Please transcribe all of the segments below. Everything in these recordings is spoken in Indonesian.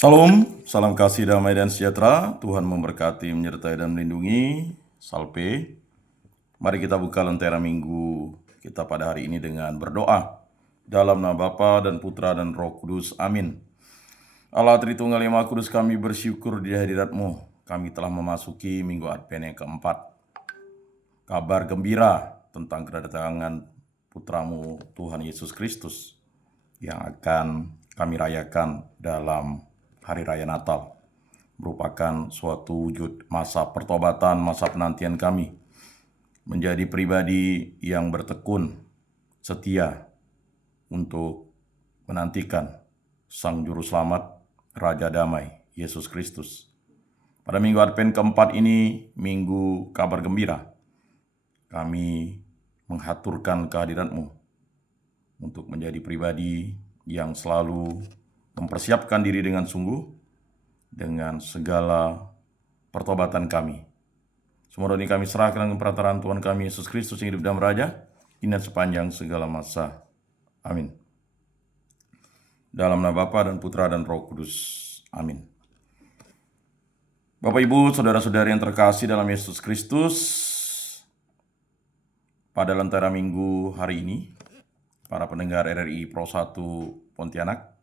Salam, salam kasih, damai, dan sejahtera. Tuhan memberkati, menyertai, dan melindungi. Salve. Mari kita buka lentera minggu kita pada hari ini dengan berdoa. Dalam nama Bapa dan Putra dan Roh Kudus. Amin. Allah Tritunggal yang Maha Kudus, kami bersyukur di hadirat-Mu. Kami telah memasuki minggu Advent yang keempat. Kabar gembira tentang kedatangan Putramu Tuhan Yesus Kristus yang akan kami rayakan dalam Hari Raya Natal, merupakan suatu wujud masa pertobatan, masa penantian kami menjadi pribadi yang bertekun, setia untuk menantikan Sang Juru Selamat, Raja Damai, Yesus Kristus. Pada minggu Advent keempat ini, minggu kabar gembira, kami menghaturkan kehadirat-Mu untuk menjadi pribadi yang selalu mempersiapkan diri dengan sungguh, dengan segala pertobatan kami. Semua ini kami serahkan dengan perantaraan Tuhan kami Yesus Kristus yang hidup dan Raja, kini dan sepanjang segala masa. Amin. Dalam nama Bapa dan Putra dan Roh Kudus. Amin. Bapak, Ibu, saudara-saudari yang terkasih dalam Yesus Kristus, pada lentera minggu hari ini, para pendengar RRI Pro 1 Pontianak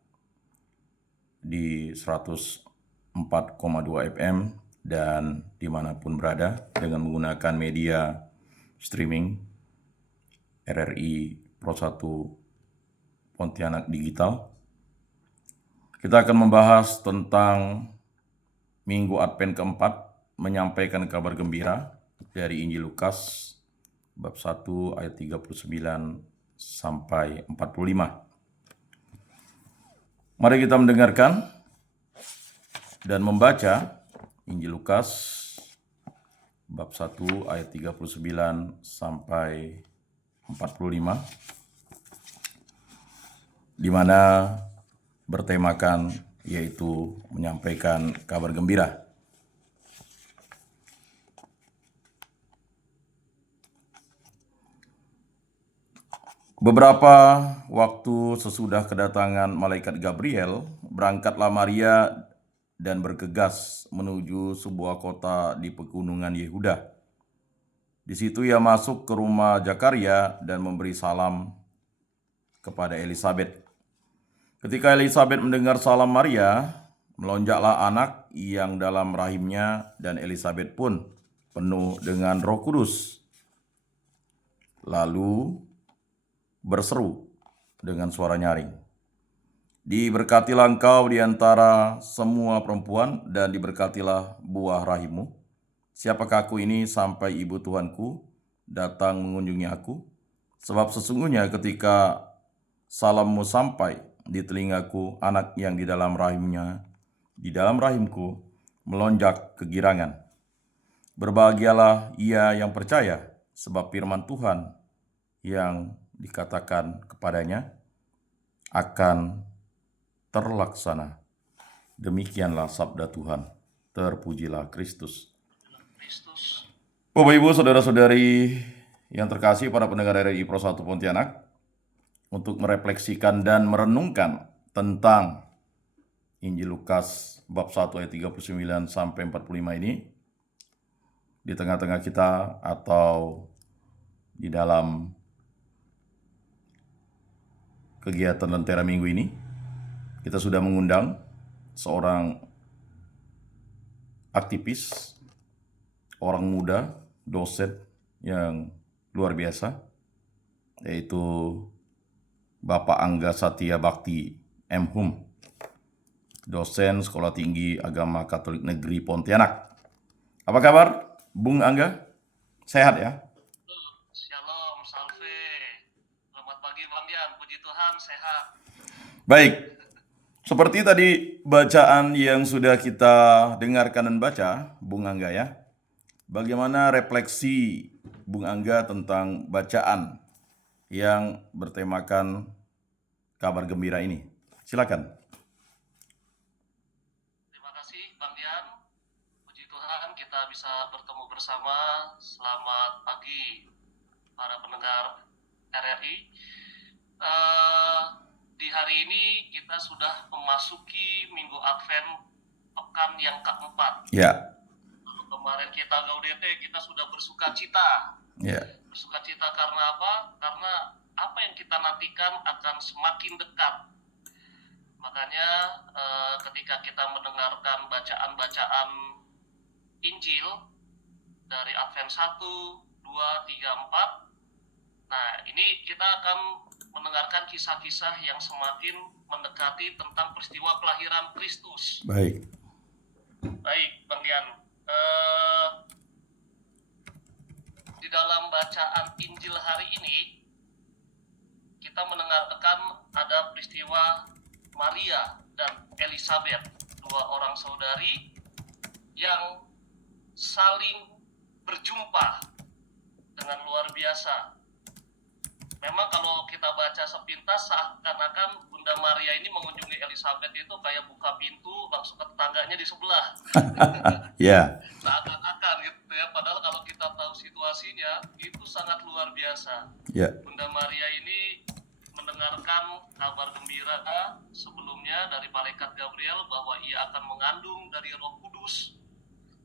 di 104,2 FM dan dimanapun berada dengan menggunakan media streaming RRI Pro 1 Pontianak Digital. Kita akan membahas tentang Minggu Advent keempat, menyampaikan kabar gembira dari Injil Lukas bab 1 ayat 39 sampai 45. Mari kita mendengarkan dan membaca Injil Lukas bab 1 ayat 39 sampai 45, di mana bertemakan yaitu menyampaikan kabar gembira. Beberapa waktu sesudah kedatangan malaikat Gabriel, berangkatlah Maria dan bergegas menuju sebuah kota di pegunungan Yehuda. Di situ ia masuk ke rumah Zakaria dan memberi salam kepada Elisabet. Ketika Elisabet mendengar salam Maria, melonjaklah anak yang dalam rahimnya, dan Elisabet pun penuh dengan Roh Kudus. Lalu berseru dengan suara nyaring, "Diberkatilah engkau di antara semua perempuan, dan diberkatilah buah rahimmu. Siapakah aku ini sampai ibu Tuhanku datang mengunjungi aku? Sebab sesungguhnya ketika salammu sampai di telingaku, anak yang di dalam rahimku melonjak kegirangan. Berbahagialah ia yang percaya, sebab firman Tuhan yang dikatakan kepadanya akan terlaksana." Demikianlah sabda Tuhan. Terpujilah Kristus. Bapak, Ibu, saudara-saudari yang terkasih, para pendengar RRI Pro 1 Pontianak, untuk merefleksikan dan merenungkan tentang Injil Lukas bab 1 ayat 39 sampai 45 ini, di tengah-tengah kita atau di dalam kegiatan lentera minggu ini, kita sudah mengundang seorang aktivis, orang muda, dosen yang luar biasa, yaitu Bapak Angga Satya Bakti, M.Hum, dosen Sekolah Tinggi Agama Katolik Negeri Pontianak. Apa kabar, Bung Angga? Sehat ya? Shalom, salve. Selamat pagi, Bang Dian. Puji Tuhan, sehat. Baik, seperti tadi bacaan yang sudah kita dengarkan dan baca, Bung Angga ya, bagaimana refleksi Bung Angga tentang bacaan yang bertemakan kabar gembira ini? Silakan. Terima kasih, Bang Dian. Puji Tuhan, kita bisa bertemu bersama. Selamat pagi, para pendengar RRI. Di hari ini kita sudah memasuki Minggu Advent pekan yang keempat. Ya, Lalu kemarin kita Gaudete, kita sudah bersuka cita. ya, Bersuka cita karena apa? Karena apa yang kita nantikan akan semakin dekat. Makanya ketika kita mendengarkan bacaan-bacaan Injil dari Advent 1, 2, 3, 4, nah ini kita akan mendengarkan kisah-kisah yang semakin mendekati tentang peristiwa kelahiran Kristus. baik. Baik, Bang Dian. Di dalam bacaan Injil hari ini, kita mendengarkan ada peristiwa Maria dan Elizabeth, dua orang saudari yang saling berjumpa dengan luar biasa. Memang kalau kita baca sepintas seakan-akan Bunda Maria ini mengunjungi Elizabeth itu kayak buka pintu langsung ke tetangganya di sebelah. Ya, Seakan-akan gitu ya. Padahal kalau kita tahu situasinya itu sangat luar biasa. ya, Bunda Maria ini mendengarkan kabar gembira sebelumnya dari malaikat Gabriel bahwa ia akan mengandung dari Roh Kudus.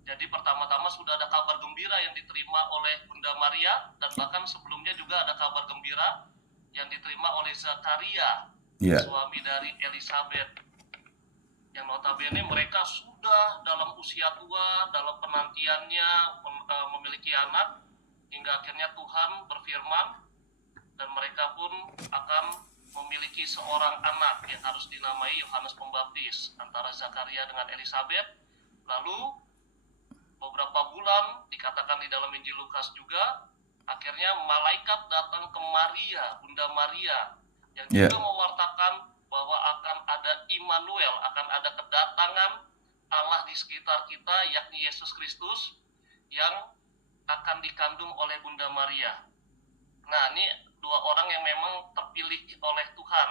Jadi pertama-tama sudah ada kabar gembira yang diterima oleh Bunda Maria, dan bahkan sebelumnya juga ada kabar gembira yang diterima oleh Zakaria, ya, suami dari Elizabeth. Yang notabene mereka sudah dalam usia tua, dalam penantiannya memiliki anak, hingga akhirnya Tuhan berfirman dan mereka pun akan memiliki seorang anak yang harus dinamai Yohanes Pembaptis antara Zakaria dengan Elizabeth. Lalu beberapa bulan dikatakan di dalam Injil Lukas juga, akhirnya malaikat datang ke Maria, Bunda Maria, yang ya, juga mewartakan bahwa akan ada Immanuel, akan ada kedatangan Allah di sekitar kita, yakni Yesus Kristus yang akan dikandung oleh Bunda Maria. Nah, ini dua orang yang memang terpilih oleh Tuhan.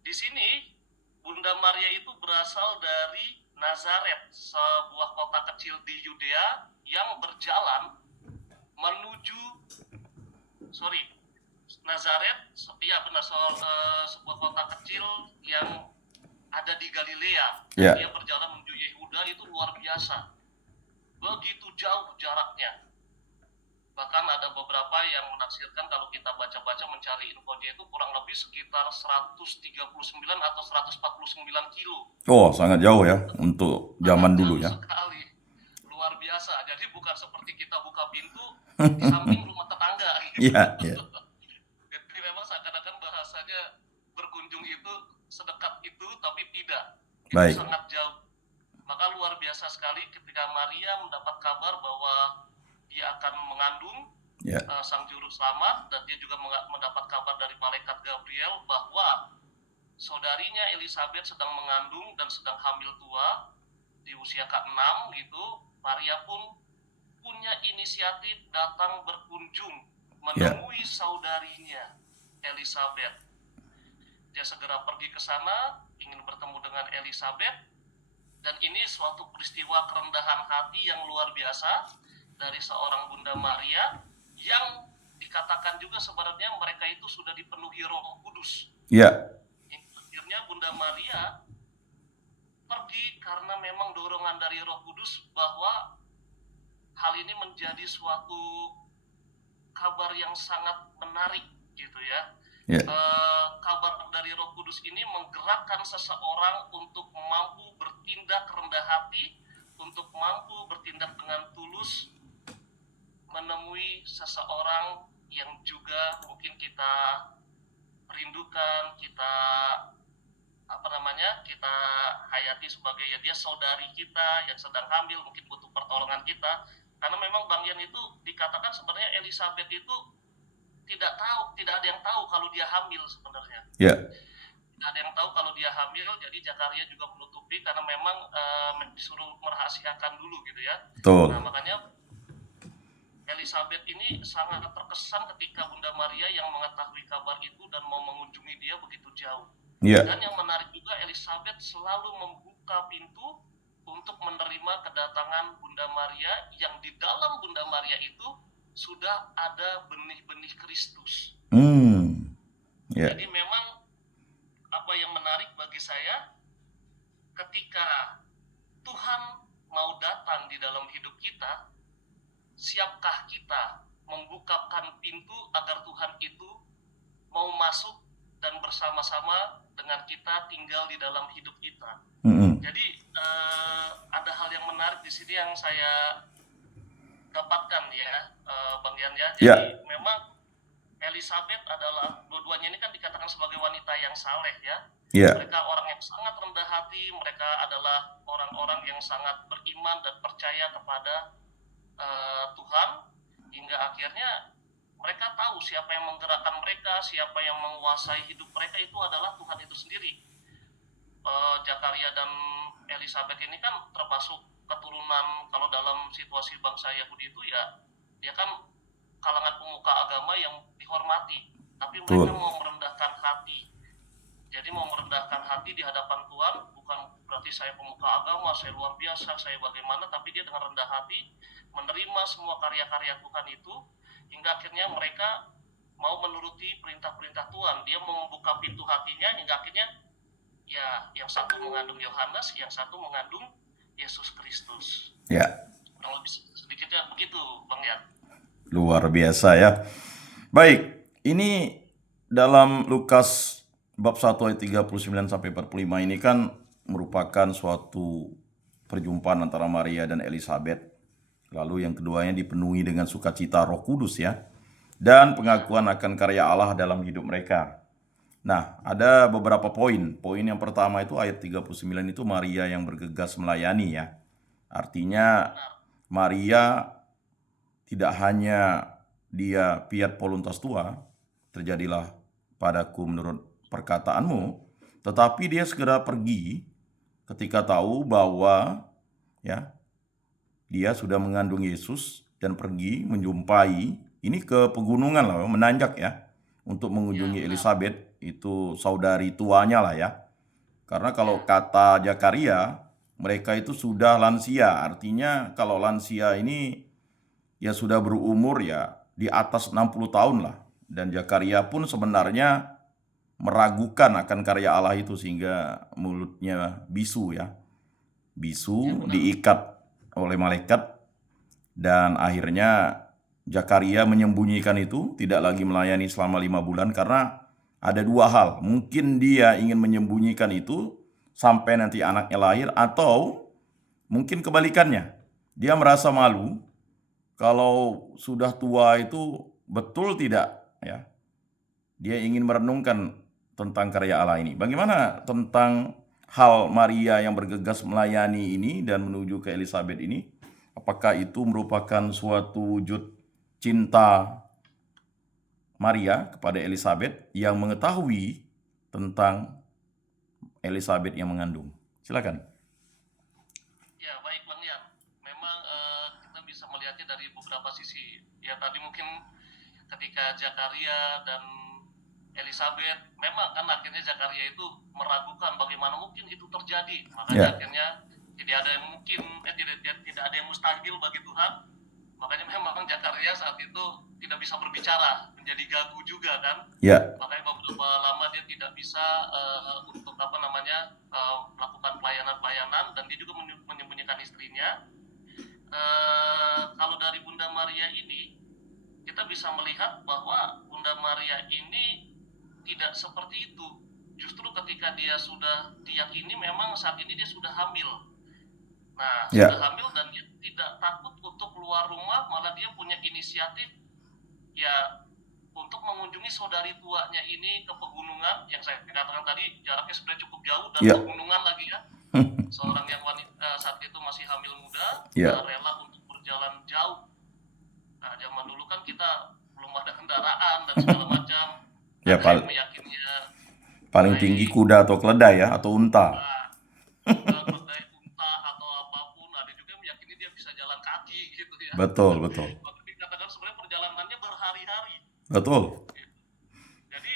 Di sini Bunda Maria itu berasal dari Nazaret, sebuah kota kecil di Yudea yang berjalan menuju Nazaret, ya benar, sebuah kota kecil yang ada di Galilea. ya, Dia berjalan menuju Yehuda, itu luar biasa. Begitu jauh jaraknya. Bahkan ada beberapa yang menafsirkan kalau kita baca-baca mencari infonya itu kurang lebih sekitar 139 atau 149 kilo. Oh, sangat jauh ya untuk zaman Sangat dulu jauh ya. sekali. Luar biasa. Jadi bukan seperti kita buka pintu di samping rumah tetangga gitu. Iya, iya, Jadi memang seakan-akan bahasanya berkunjung itu sedekat itu, tapi tidak. Itu baik. sangat jauh. Maka luar biasa sekali ketika Maria mendapat kabar bahwa dia akan mengandung Ya, sang juru selamat, dan dia juga mendapat kabar dari malaikat Gabriel bahwa saudarinya Elizabeth sedang mengandung dan sedang hamil tua di usia ke-6 gitu. Maria pun punya inisiatif datang berkunjung ya, menemui saudarinya Elizabeth. Dia segera pergi ke sana ingin bertemu dengan Elizabeth, dan ini suatu peristiwa kerendahan hati yang luar biasa dari seorang Bunda Maria yang dikatakan juga sebenarnya mereka itu sudah dipenuhi Roh Kudus. ya, Akhirnya Bunda Maria pergi karena memang dorongan dari Roh Kudus bahwa hal ini menjadi suatu kabar yang sangat menarik gitu ya. ya, Kabar dari Roh Kudus ini menggerakkan seseorang untuk mampu bertindak rendah hati, untuk mampu bertindak dengan tulus, menemui seseorang yang juga mungkin kita rindukan, kita kita hayati sebagai ya dia saudari kita yang sedang hamil, mungkin butuh pertolongan kita. Karena memang Bang Yan itu dikatakan sebenarnya Elizabeth itu tidak ada yang tahu kalau dia hamil sebenarnya. ya, Tidak ada yang tahu kalau dia hamil, jadi Zakaria juga menutupi karena memang disuruh merahasiakan dulu gitu ya. betul. Nah, makanya Elizabeth ini sangat terkesan ketika Bunda Maria yang mengetahui kabar itu dan mau mengunjungi dia begitu jauh. Ya, Dan yang menarik juga, Elizabeth selalu membuka pintu untuk menerima kedatangan Bunda Maria, yang di dalam Bunda Maria itu sudah ada benih-benih Kristus. ya, Jadi memang apa yang menarik bagi saya, ketika Tuhan mau datang di dalam hidup kita, siapkah kita membukakan pintu agar Tuhan itu mau masuk dan bersama-sama dengan kita tinggal di dalam hidup kita. Jadi ada hal yang menarik di sini yang saya dapatkan ya, Bang Yan ya. Jadi memang Elizabeth adalah, dua-duanya ini kan dikatakan sebagai wanita yang saleh ya. Mereka orang yang sangat rendah hati, mereka adalah orang-orang yang sangat beriman dan percaya kepada Tuhan, hingga akhirnya mereka tahu siapa yang menggerakkan mereka, siapa yang menguasai hidup mereka, itu adalah Tuhan itu sendiri. Zakaria dan Elizabeth ini kan termasuk keturunan, kalau dalam situasi bangsa Yahudi itu ya, dia kan kalangan pemuka agama yang dihormati, tapi mereka mau merendahkan hati. Jadi mau merendahkan hati di hadapan Tuhan, bukan berarti saya pemuka agama, saya luar biasa, saya bagaimana, tapi dia dengan rendah hati menerima semua karya-karya Tuhan itu, hingga akhirnya mereka mau menuruti perintah-perintah Tuhan. Dia mau membuka pintu hatinya, hingga akhirnya ya, yang satu mengandung Yohanes, yang satu mengandung Yesus Kristus. Ya. Kalau sedikitnya begitu, Bang Yan. Luar biasa ya. Baik, ini dalam Lukas bab 1 ayat 39 sampai 45 ini kan merupakan suatu perjumpaan antara Maria dan Elizabeth. Lalu yang keduanya dipenuhi dengan sukacita Roh Kudus ya. Dan pengakuan akan karya Allah dalam hidup mereka. Nah, ada beberapa poin. Poin yang pertama itu ayat 39 itu Maria yang bergegas melayani ya. Artinya Maria tidak hanya dia piat voluntas tua, terjadilah padaku menurut perkataanmu, tetapi dia segera pergi ketika tahu bahwa ya dia sudah mengandung Yesus dan pergi menjumpai, ini ke pegunungan lah, menanjak ya, untuk mengunjungi Elizabeth, itu saudari tuanya lah ya. Karena kalau kata Zakaria, mereka itu sudah lansia, artinya kalau lansia ini ya sudah berumur ya di atas 60 tahun lah. Dan Zakaria pun sebenarnya meragukan akan karya Allah itu sehingga mulutnya bisu ya. Bisu, diikat oleh malaikat, dan akhirnya Zakaria menyembunyikan itu, tidak lagi melayani selama 5 bulan karena ada dua hal. Mungkin dia ingin menyembunyikan itu sampai nanti anaknya lahir, atau mungkin kebalikannya. Dia merasa malu kalau sudah tua itu betul tidak ya. Dia ingin merenungkan tentang karya Allah ini. Bagaimana tentang hal Maria yang bergegas melayani ini dan menuju ke Elizabeth ini? Apakah itu merupakan suatu wujud cinta Maria kepada Elizabeth yang mengetahui tentang Elizabeth yang mengandung? Silakan. Ya, baik Bang Yan. Memang kita bisa melihatnya dari beberapa sisi. Ya, tadi mungkin ketika Zakaria dan Elizabeth, memang kan akhirnya Zakaria itu meragukan bagaimana mungkin itu terjadi. Makanya akhirnya tidak ada yang mungkin, tidak ada yang mustahil bagi Tuhan. Makanya memang Zakaria saat itu tidak bisa berbicara, menjadi gagu juga kan. Makanya beberapa lama dia tidak bisa untuk melakukan pelayanan-pelayanan, dan dia juga menyembunyikan istrinya. Kalau dari Bunda Maria ini, kita bisa melihat bahwa Bunda Maria ini tidak seperti itu. Justru ketika dia sudah diyakini memang saat ini dia sudah hamil. Nah, sudah hamil dan dia tidak takut untuk keluar rumah, malah dia punya inisiatif ya untuk mengunjungi saudari tuanya ini ke pegunungan, yang saya katakan tadi jaraknya sebenarnya cukup jauh, dan pegunungan lagi ya. Seorang yang wanita saat itu masih hamil muda, rela untuk berjalan jauh. Nah, zaman dulu kan kita belum ada kendaraan dan segala macam. Ya, paling tinggi kuda atau keledai ya, atau unta. Keledai, unta atau apapun. Ada juga yang meyakini dia bisa jalan kaki gitu ya. Betul. Makanya dikatakan sebenarnya perjalanannya berhari-hari. Betul. Jadi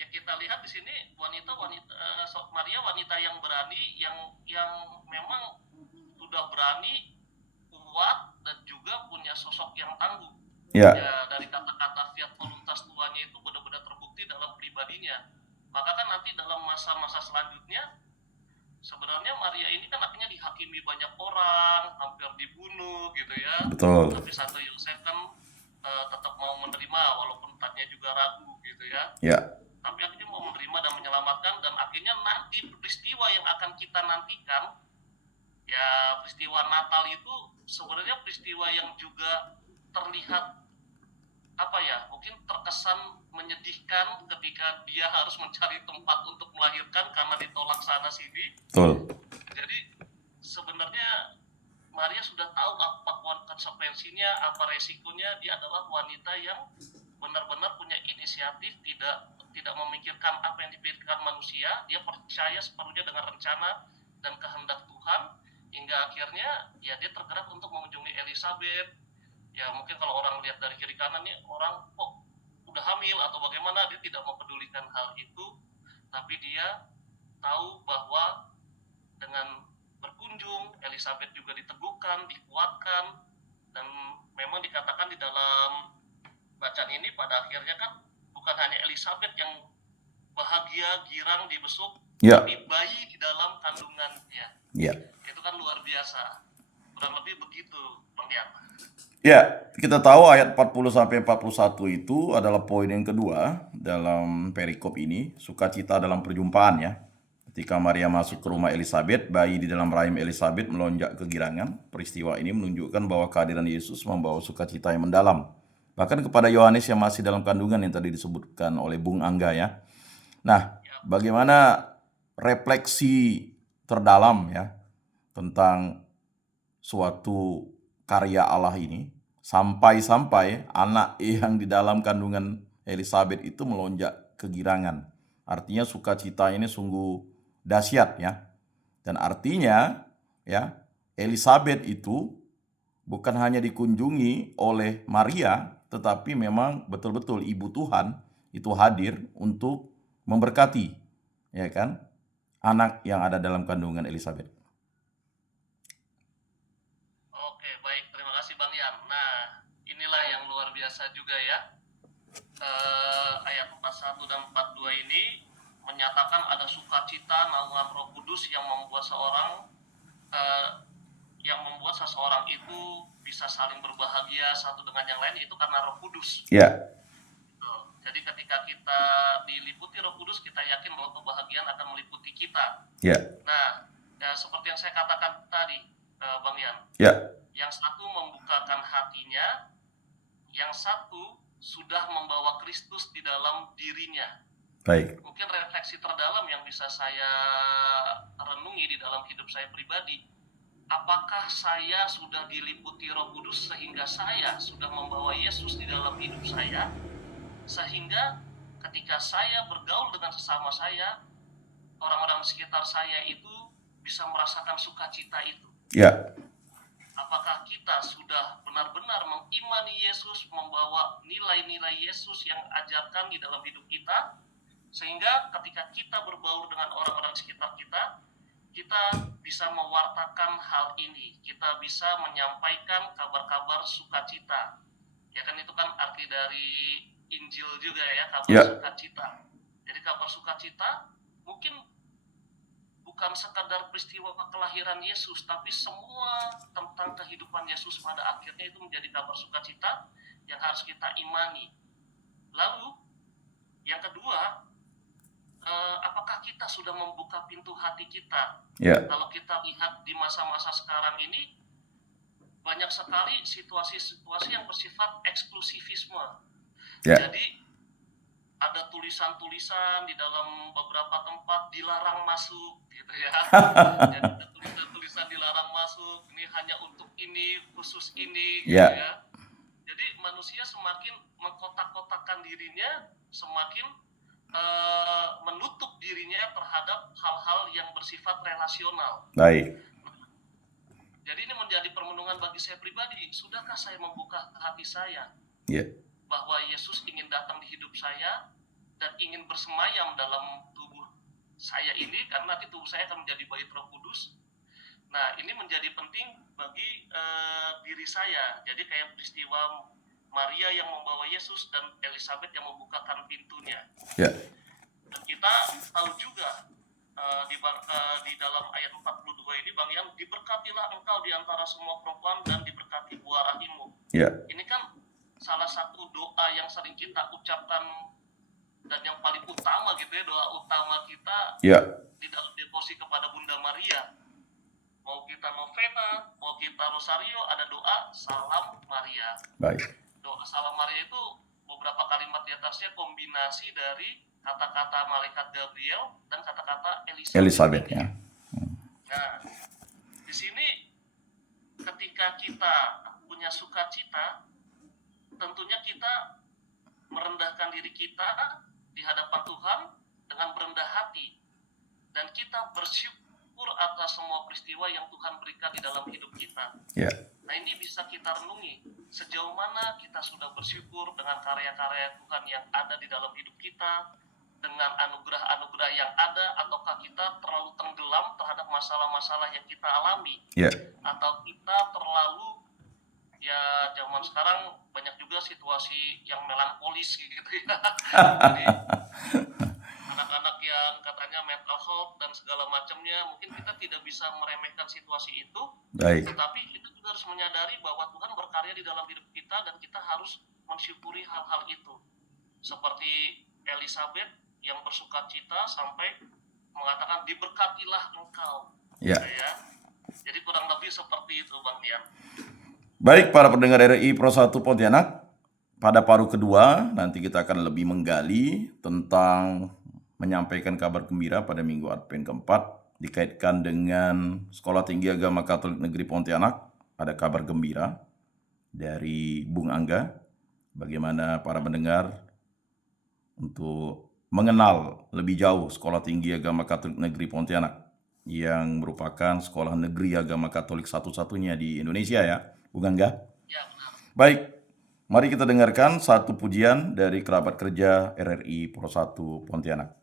ya kita lihat di sini Maria wanita yang berani, yang memang sudah berani, kuat, dan juga punya sosok yang tangguh. Ya, dari kata-kata fiat voluntas tuanya itu benar-benar terbukti dalam pribadinya. Maka kan nanti dalam masa-masa selanjutnya sebenarnya Maria ini kan akhirnya dihakimi banyak orang, hampir dibunuh gitu ya. Betul. Tapi Santo Yosef kan tetap mau menerima walaupun tadinya juga ragu gitu ya. Ya, Tapi akhirnya mau menerima dan menyelamatkan, dan akhirnya nanti peristiwa yang akan kita nantikan, ya peristiwa Natal itu sebenarnya peristiwa yang juga terlihat apa ya, mungkin terkesan menyedihkan ketika dia harus mencari tempat untuk melahirkan karena ditolak sana sini. betul. Jadi sebenarnya Maria sudah tahu apa konsekuensinya, apa resikonya. Dia adalah wanita yang benar-benar punya inisiatif, tidak memikirkan apa yang dipikirkan manusia. Dia percaya sepenuhnya dengan rencana dan kehendak Tuhan, hingga akhirnya ya dia tergerak untuk mengunjungi Elizabeth. Ya mungkin kalau orang lihat dari kiri kanan nih, orang kok udah hamil atau bagaimana, dia tidak mempedulikan hal itu, tapi dia tahu bahwa dengan berkunjung Elizabeth juga diteguhkan, dikuatkan. Dan memang dikatakan di dalam bacaan ini pada akhirnya kan bukan hanya Elizabeth yang bahagia, girang, dibesuk, Ya, tapi bayi di dalam kandungannya. ya. Itu kan luar biasa. Kurang lebih begitu, Bang Dian. Ya, kita tahu ayat 40 sampai 41 itu adalah poin yang kedua dalam perikop ini, sukacita dalam perjumpaan ya. Ketika Maria masuk ke rumah Elizabeth, bayi di dalam rahim Elizabeth melonjak kegirangan. Peristiwa ini menunjukkan bahwa kehadiran Yesus membawa sukacita yang mendalam. Bahkan kepada Yohanes yang masih dalam kandungan yang tadi disebutkan oleh Bung Angga ya. Nah, bagaimana refleksi terdalam ya tentang suatu karya Allah ini, sampai-sampai anak yang di dalam kandungan Elizabeth itu melonjak kegirangan. Artinya sukacita ini sungguh dahsyat ya. Dan artinya ya, Elizabeth itu bukan hanya dikunjungi oleh Maria, tetapi memang betul-betul ibu Tuhan itu hadir untuk memberkati ya kan anak yang ada dalam kandungan Elizabeth. Oke, baik. Terima kasih Bang Yan. Nah, inilah yang luar biasa juga ya. Ayat 41 dan 42 ini menyatakan ada sukacita naungan Roh Kudus yang membuat seseorang itu bisa saling berbahagia satu dengan yang lain, itu karena Roh Kudus. Ya, Jadi ketika kita diliputi Roh Kudus, kita yakin bahwa kebahagiaan akan meliputi kita. ya, Nah, ya seperti yang saya katakan tadi, Bang Yan, ya, yang satu membukakan hatinya, yang satu sudah membawa Kristus di dalam dirinya. baik. Mungkin refleksi terdalam yang bisa saya renungi di dalam hidup saya pribadi, apakah saya sudah diliputi Roh Kudus sehingga saya sudah membawa Yesus di dalam hidup saya, sehingga ketika saya bergaul dengan sesama saya, orang-orang di sekitar saya itu bisa merasakan sukacita itu. Ya, Apakah kita sudah benar-benar mengimani Yesus, membawa nilai-nilai Yesus yang ajarkan di dalam hidup kita, sehingga ketika kita berbaur dengan orang-orang sekitar kita, kita bisa mewartakan hal ini, kita bisa menyampaikan kabar-kabar sukacita. Ya kan, itu kan arti dari Injil juga ya, kabar Ya. sukacita. Jadi kabar sukacita mungkin bukan sekadar peristiwa kelahiran Yesus, tapi semua tentang kehidupan Yesus pada akhirnya itu menjadi kabar sukacita yang harus kita imani. Lalu yang kedua, apakah kita sudah membuka pintu hati kita? ya, Kalau kita lihat di masa-masa sekarang ini, banyak sekali situasi-situasi yang bersifat eksklusivisme. ya, Jadi ada tulisan-tulisan di dalam beberapa tempat dilarang masuk gitu ya. Jadi ada tulisan-tulisan dilarang masuk, ini hanya untuk ini, khusus ini gitu Ya. ya. Jadi manusia semakin mengkotak-kotakan dirinya, semakin menutup dirinya terhadap hal-hal yang bersifat relasional. baik. Jadi ini menjadi permenungan bagi saya pribadi. Sudahkah saya membuka hati saya Ya, bahwa Yesus ingin datang di hidup saya dan ingin bersemayam dalam tubuh saya ini, karena nanti tubuh saya akan menjadi bait Roh Kudus. Nah, ini menjadi penting bagi diri saya. Jadi kayak peristiwa Maria yang membawa Yesus dan Elizabeth yang membukakan pintunya. ya, Dan kita tahu juga di dalam ayat 42 ini Bang Yan, diberkatilah engkau di antara semua perempuan dan diberkati buah rahimmu. Ya, Ini kan salah satu doa yang sering kita ucapkan dan yang paling utama gitu ya, doa utama kita ya, di dalam devosi kepada Bunda Maria. Mau kita novena, mau kita rosario, ada doa Salam Maria. baik. Doa Salam Maria itu beberapa kalimat di atasnya kombinasi dari kata-kata malaikat Gabriel dan kata-kata Elizabeth ya. Nah, di sini ketika kita punya sukacita, tentunya kita merendahkan diri kita di hadapan Tuhan dengan berendah hati, dan kita bersyukur atas semua peristiwa yang Tuhan berikan di dalam hidup kita. Ya, Nah, ini bisa kita renungi sejauh mana kita sudah bersyukur dengan karya-karya Tuhan yang ada di dalam hidup kita, dengan anugerah-anugerah yang ada, ataukah kita terlalu tenggelam terhadap masalah-masalah yang kita alami, ya, atau kita terlalu, ya zaman sekarang banyak juga situasi yang melankolis gitu ya. Jadi anak-anak yang katanya mental health dan segala macamnya, mungkin kita tidak bisa meremehkan situasi itu, baik. tetapi kita juga harus menyadari bahwa Tuhan berkarya di dalam hidup kita dan kita harus mensyukuri hal-hal itu. Seperti Elizabeth yang bersukacita sampai mengatakan diberkatilah engkau. Ya. Ya. Jadi kurang lebih seperti itu Bang Dian. Baik para pendengar RRI Pro 1 Pontianak, pada paruh kedua nanti kita akan lebih menggali tentang menyampaikan kabar gembira pada minggu Advent keempat dikaitkan dengan Sekolah Tinggi Agama Katolik Negeri Pontianak. Ada kabar gembira dari Bung Angga, bagaimana para pendengar untuk mengenal lebih jauh Sekolah Tinggi Agama Katolik Negeri Pontianak yang merupakan sekolah negeri agama Katolik satu-satunya di Indonesia ya, Bung Angga. Ya, benar. Baik, mari kita dengarkan satu pujian dari kerabat kerja RRI Pro 1 Pontianak.